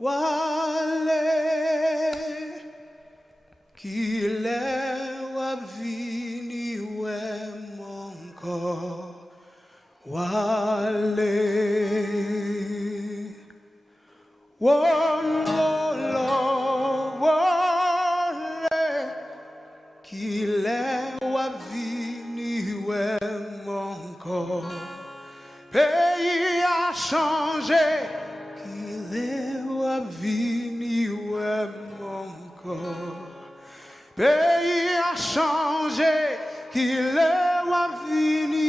Wale qu'il est vini encore Wale qu'il est vini encore pays a changé qu'il est vini encore pays a changé qu'il est vini